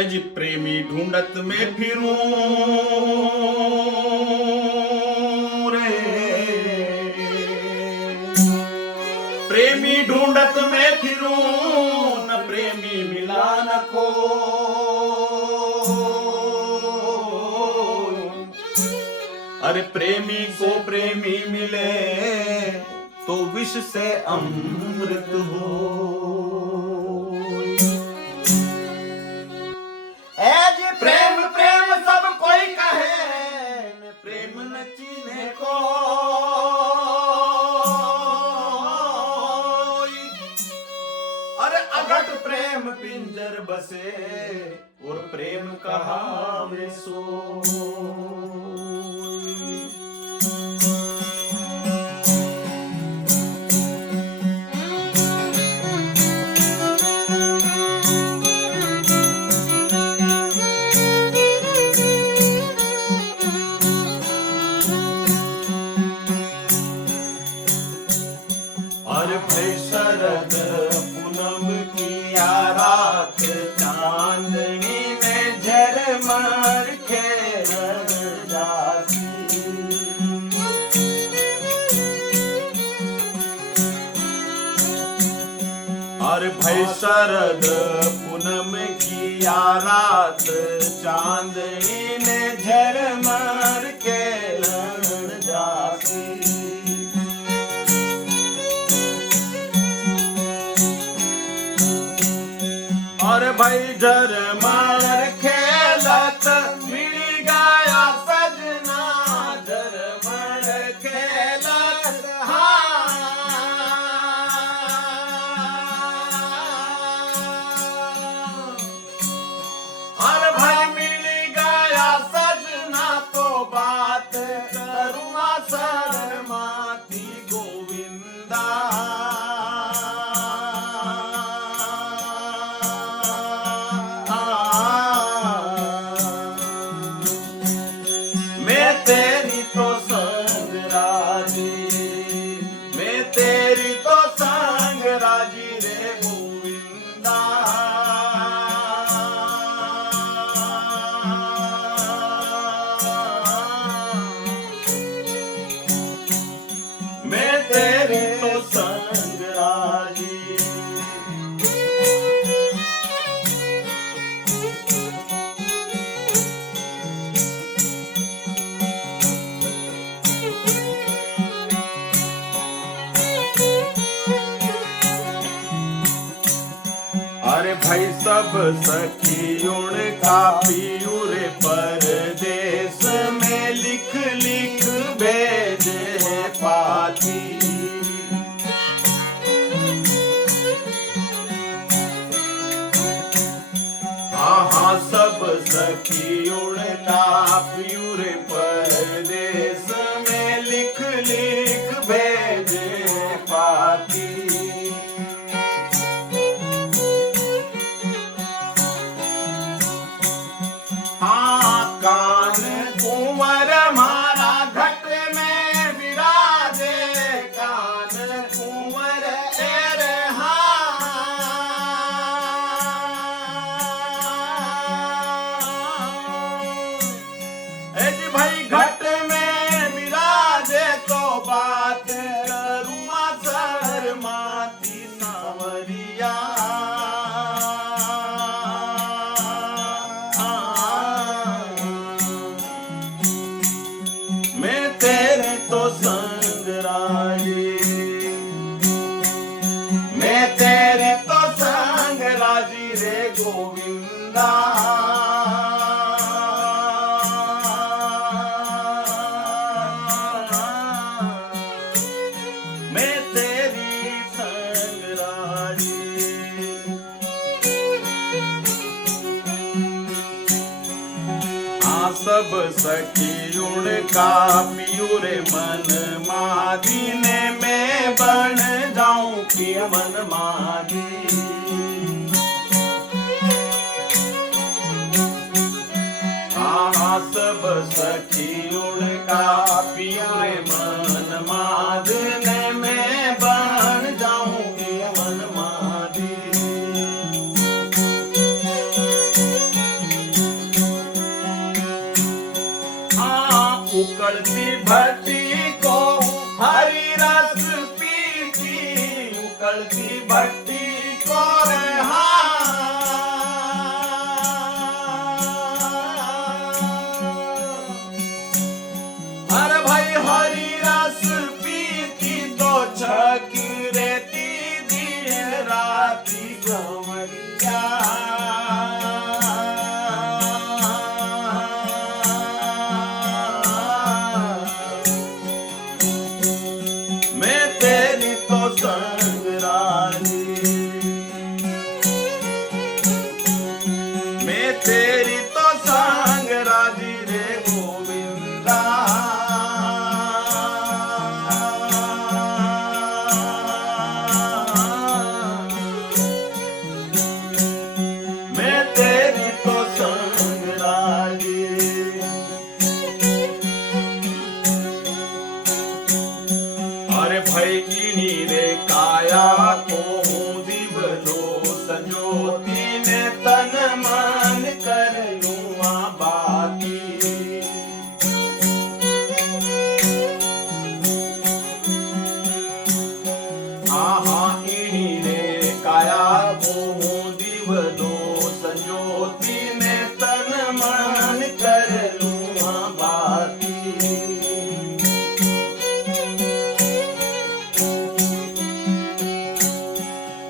जी प्रेमी ढूंढत में फिरूं रे, प्रेमी ढूंढत में फिरूं, न प्रेमी मिला न को। अरे प्रेमी को प्रेमी मिले तो विष से अमृत हो। प्रेम प्रेम सब कोई कहे, प्रेम न चीने को। अरे अगट प्रेम पिंजर बसे और प्रेम कहावे सो। अरे भाई शरद पूनम की रात, चांदनी में झरमर खेल जाती। अरे भाई शरद पूनम की रात, चांदनी में झरमर खेल जाती। और भाई झरमर खेलत मिल गया सजना, झरमर खेलत हाँ। और भाई मिल गया सजना तो बात करूँगा शर्माती गोविंदा। मैं तेरी तो संग राजी, मैं तेरी तो संग राजी रे गोविंदा। मैं तेरी तो संग राजी। अरे भाई सब सखियों का पियूरे परदेश में लिख लिख भेजे पाती। हाँ हाँ सब सखियों का पियूरे परदेश में लिख लिख भेजे पाती। हाँ कान कुंवर मारा घट में विराजे, कान कुंवर एरे हाँ। जी भाई घट में विराजे तो बात करूँगा शर्माती सांवरिया। मैं तेरे तो संग राजी, मैं तेरे तो संग राजी रे गोविंदा। मैं तेरी संग राजी। सब सखियों का पियूरे मन मादीने में बन जाऊं कि मन मादी। हाँ सब सखियों का पियूरे मन मादीने में बन जाऊं कि मन मादी। ज्योति में तन मन कर लूँ बाती।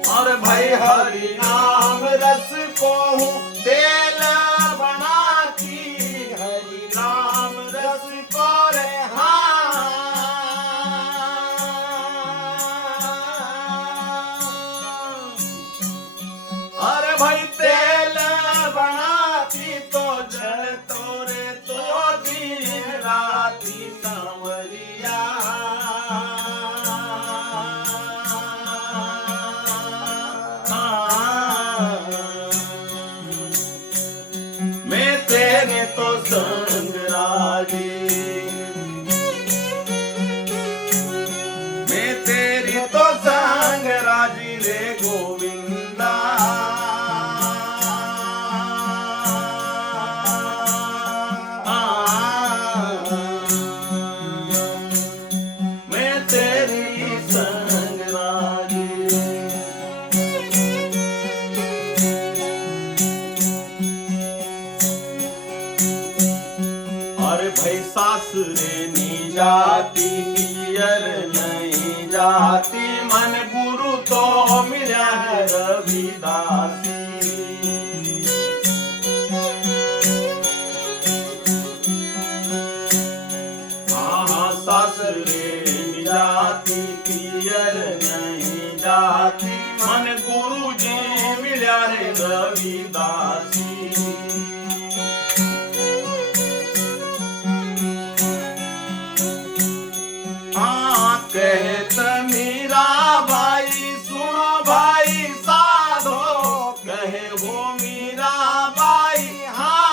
और भाई हरि नाम रस को हूँ बेल बनाती, हरि नाम रस को रे हाँ। अरे भाई तेल बनाती तो जल तोरे तो दिन राती सांवरिया। मैं तेरे तो संग राजी, मैं तेरी तो संग राजी रे गोविंदा। मैं तेरी संग राजी। अरे भाई सासुरे नहीं जाती पियर नहीं जाती, मन गुरु तो मिला है रविदासी। हाँ सासुरे नहीं जाती पियर नहीं जाती, मन गुरु जी मिला है रविदासी। कहत मीरा भाई सुनो भाई साधो, कहे हो मीरा भाई हाँ।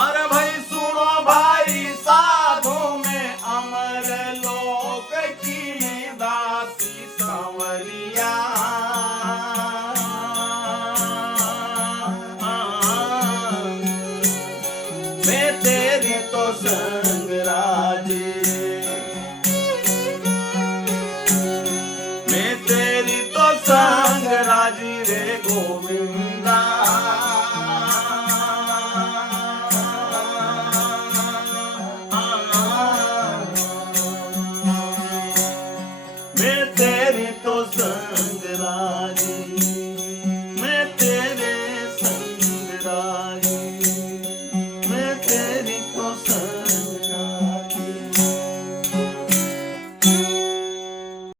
अरे भाई सुनो भाई साधो में अमर लोक की दासी सांवरिया। मैं तेरी तो संग राजी, मैं तेरी तो संग राजी रे गोविंदा। मैं तेरी तो संग राजी, मैं तेरे संग राजी, मैं तेरी तो संग